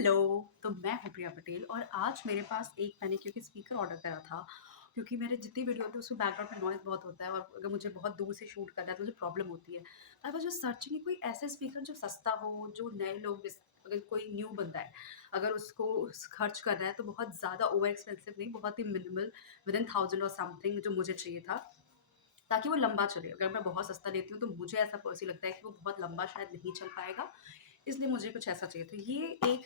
Hello. तो मैं हूँ प्रिया पटेल और आज मेरे पास एक मैंने क्योंकि स्पीकर ऑर्डर करा था, क्योंकि मेरे जितनी वीडियो होती है उसमें बैकग्राउंड में नॉइज़ बहुत होता है और अगर मुझे बहुत दूर से शूट करना है तो मुझे प्रॉब्लम होती है। आई वाज़ जस्ट सर्चिंग कोई ऐसा स्पीकर जो सस्ता हो, जो नए लोग अगर कोई न्यू बंदा है, अगर उसको खर्च करना है तो बहुत ज़्यादा ओवर एक्सपेंसिव नहीं, बहुत ही मिनिमल विद इन 1000 और समथिंग जो मुझे चाहिए था, ताकि वो लंबा चले। अगर मैं बहुत सस्ता लेती हूँ तो मुझे ऐसा पर्सनली लगता है कि वो बहुत लंबा शायद नहीं चल पाएगा, इसलिए मुझे कुछ ऐसा चाहिए। तो ये एक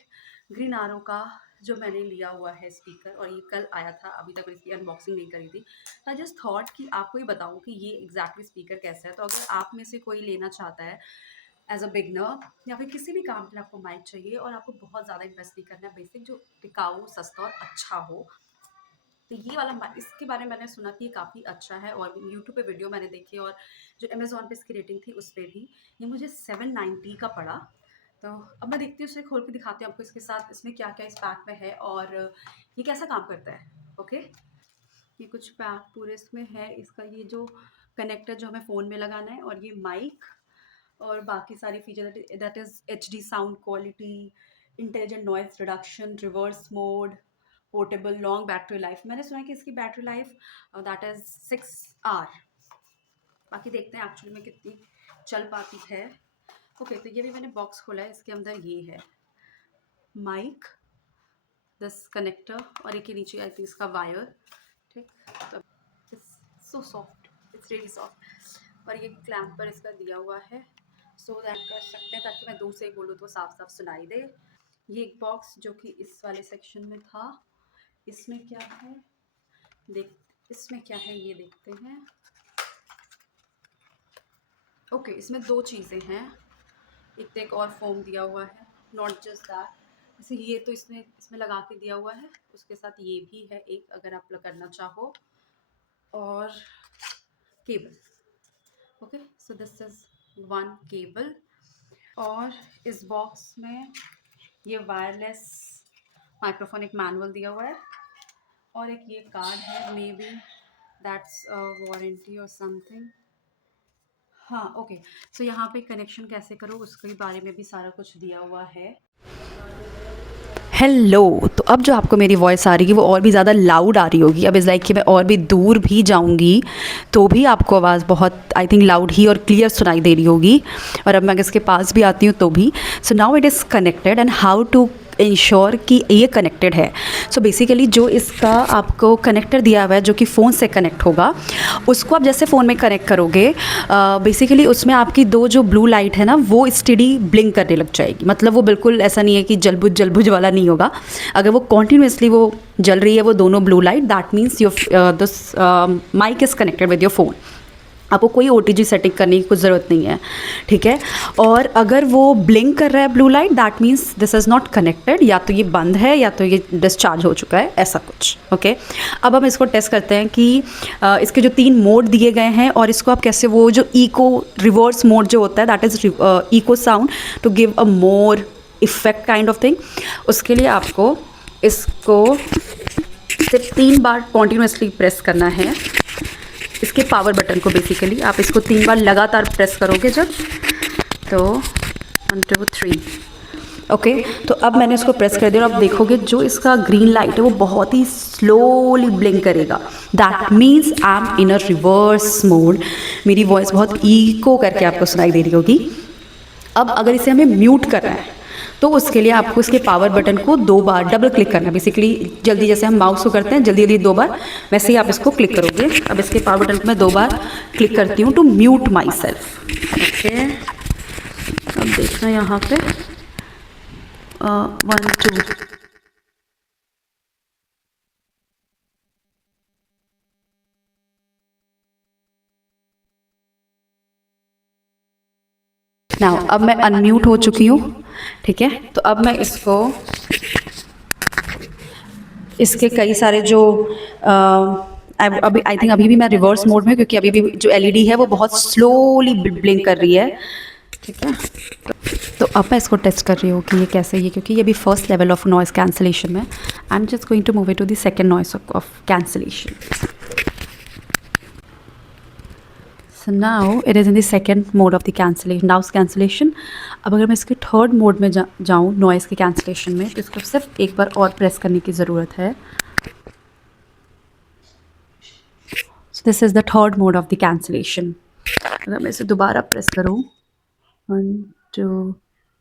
ग्रीन आरो का जो मैंने लिया हुआ है स्पीकर, और ये कल आया था, अभी तक इसकी अनबॉक्सिंग नहीं करी थी। तो आई जस्ट थॉट कि आपको ही बताऊं कि ये एग्जैक्टली स्पीकर कैसा है। तो अगर आप में से कोई लेना चाहता है एज अ बिगनर, या फिर किसी भी काम के लिए आपको माइक चाहिए और आपको बहुत ज़्यादा इन्वेस्ट नहीं करना है, बेसिक जो टिकाऊ, सस्ता और अच्छा हो, तो ये वाला इसके बारे में मैंने सुना कि ये काफ़ी अच्छा है। और यूट्यूब पे वीडियो मैंने देखी, और जो अमेज़ॉन पे इसकी रेटिंग थी उस पे भी ये मुझे 790 का पड़ा। तो अब मैं देखती हूँ, उसे खोल के दिखाती हूँ आपको इसके साथ इसमें क्या क्या इस पैक में है और ये कैसा काम करता है। ओके, ये कुछ पैक पूरे इसमें है। इसका ये जो कनेक्टर जो हमें फ़ोन में लगाना है, और ये माइक और बाकी सारी feature, that is HD sound quality, intelligent noise reduction, reverse mode, portable, long battery life. मैंने सुना है कि इसकी battery life that is 6 hour. बाकी देखते हैं एक्चुअली में कितनी चल पाती है। ओके, तो ये भी मैंने बॉक्स खोला है, इसके अंदर ये है माइक, दिस कनेक्टर, और एक के नीचे आई थिंक इसका वायर। ठीक, तो it's so soft, it's really soft. और ये क्लैंप पर इसका दिया हुआ है, सो दैट कर सकते हैं, ताकि मैं दूर से ही बोलूँ तो साफ साफ सुनाई दे। ये एक बॉक्स जो कि इस वाले सेक्शन में था, इसमें क्या है देख, इसमें क्या है ये देखते हैं। ओके, इसमें दो चीज़ें हैं। एक तो एक और फोम दिया हुआ है, नॉट जस्ट दैट, जैसे ये तो इसमें इसमें लगा के दिया हुआ है, उसके साथ ये भी है एक, अगर आप करना चाहो। और cable, okay, so this is one cable. और इस बॉक्स में ये वायरलेस माइक्रोफोन, एक मैनुअल दिया हुआ है, और एक ये कार्ड है, मे बी दैट्स वारंटी और समथिंग। हाँ, ओके, सो यहाँ पे कनेक्शन कैसे करो उसके बारे में भी सारा कुछ दिया हुआ है। हेलो। तो अब जो आपको मेरी वॉइस आ रही है वो और भी ज़्यादा लाउड आ रही होगी। अब इज़ लाइक कि मैं और भी दूर भी जाऊंगी तो भी आपको आवाज़ बहुत आई थिंक लाउड ही और क्लियर सुनाई दे रही होगी। और अब मैं इसके पास भी आती हूँ तो भी। So now it is connected and how to ensure कि ये कनेक्टेड है। सो बेसिकली जो इसका आपको कनेक्टर दिया हुआ है जो कि फ़ोन से कनेक्ट होगा, उसको आप जैसे फ़ोन में कनेक्ट करोगे, बेसिकली उसमें आपकी दो जो ब्लू लाइट है ना वो स्टेडी ब्लिंक करने लग जाएगी। मतलब वो बिल्कुल ऐसा नहीं है कि जलबुझ वाला नहीं होगा। अगर वो कॉन्टीन्यूसली वो जल रही है वो दोनों blue light, that means your this mike is connected with your phone. आपको कोई OTG सेटिंग करने की कुछ ज़रूरत नहीं है, ठीक है। और अगर वो ब्लिंक कर रहा है blue light, that means this is not connected, या तो ये बंद है या तो ये डिस्चार्ज हो चुका है, ऐसा कुछ। ओके, अब हम इसको टेस्ट करते हैं कि इसके जो 3 मोड दिए गए हैं और इसको आप कैसे, वो जो इको रिवर्स मोड जो होता है, that is echo sound to give a more effect kind of thing. उसके लिए आपको इसको सिर्फ 3 बार कॉन्टीन्यूसली प्रेस करना है, इसके पावर बटन को। बेसिकली आप इसको 3 बार लगातार प्रेस करोगे जब, तो 1 2 3। ओके, तो अब मैंने इसको प्रेस कर दिया और आप देखोगे जो इसका ग्रीन लाइट है वो बहुत ही स्लोली ब्लिंक करेगा। That means I am in a reverse mode. मेरी वॉइस बहुत इको करके आपको सुनाई दे रही होगी। अब अगर इसे हमें म्यूट करना है तो उसके लिए आपको इसके पावर बटन को 2 बार डबल क्लिक करना है। बेसिकली जल्दी, जैसे हम माउस को करते हैं जल्दी जल्दी 2 बार, वैसे ही आप इसको क्लिक करोगे। अब इसके पावर बटन को मैं 2 बार क्लिक करती हूँ to mute my self. Okay, अब देखना यहाँ पे 1 2। नाउ अब मैं अनम्यूट हो चुकी हूँ, ठीक है। तो अब मैं इसको, इसके कई सारे जो अभी आई थिंक अभी भी मैं रिवर्स मोड में, क्योंकि अभी भी जो LED है वो बहुत स्लोली ब्लिंक कर रही है, ठीक है। तो अब मैं इसको टेस्ट कर रही हूँ कि ये कैसे है, क्योंकि ये भी first level of noise cancellation में। I am just going to move it to the second noise of cancellation. So now it is in the second mode of the cancellation, noise cancellation. अब अगर मैं इसके third mode में जाऊँ noise के cancellation में, तो इसको सिर्फ एक बार और प्रेस करने की ज़रूरत है. So this is the third mode of the cancellation. अगर मैं इसे दोबारा प्रेस करूँ, 1 2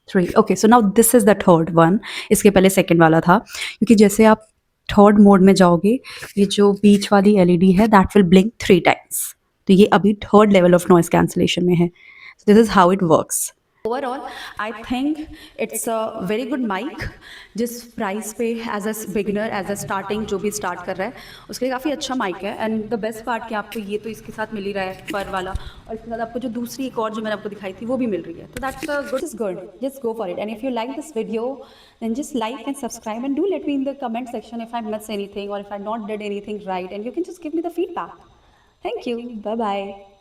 3, okay. So now this is the third one. इसके पहले सेकेंड वाला था, क्योंकि जैसे आप थर्ड मोड में जाओगे, ये जो बीच वाली एलईडी है दैट विल ब्लिंक 3 टाइम्स. तो ये अभी third level of noise cancellation में है. So this is how it works. Overall I think it's a very good mike. जिस प्राइस पे as a beginner, as a starting, जो भी स्टार्ट कर रहा है उसके लिए काफ़ी अच्छा माइक है. एंड द बेस्ट पार्ट कि आपको ये तो इसके साथ मिल ही रहा है फर वाला, और इसके साथ आपको जो दूसरी एक और जो मैंने आपको दिखाई थी वो भी मिल रही है. तो that's a good, is good. Just go for it. And if you like this video then just like and subscribe, and do let me in the comment section if I miss anything or if I not did anything right, and you can just give me the feedback. Thank you. Bye bye.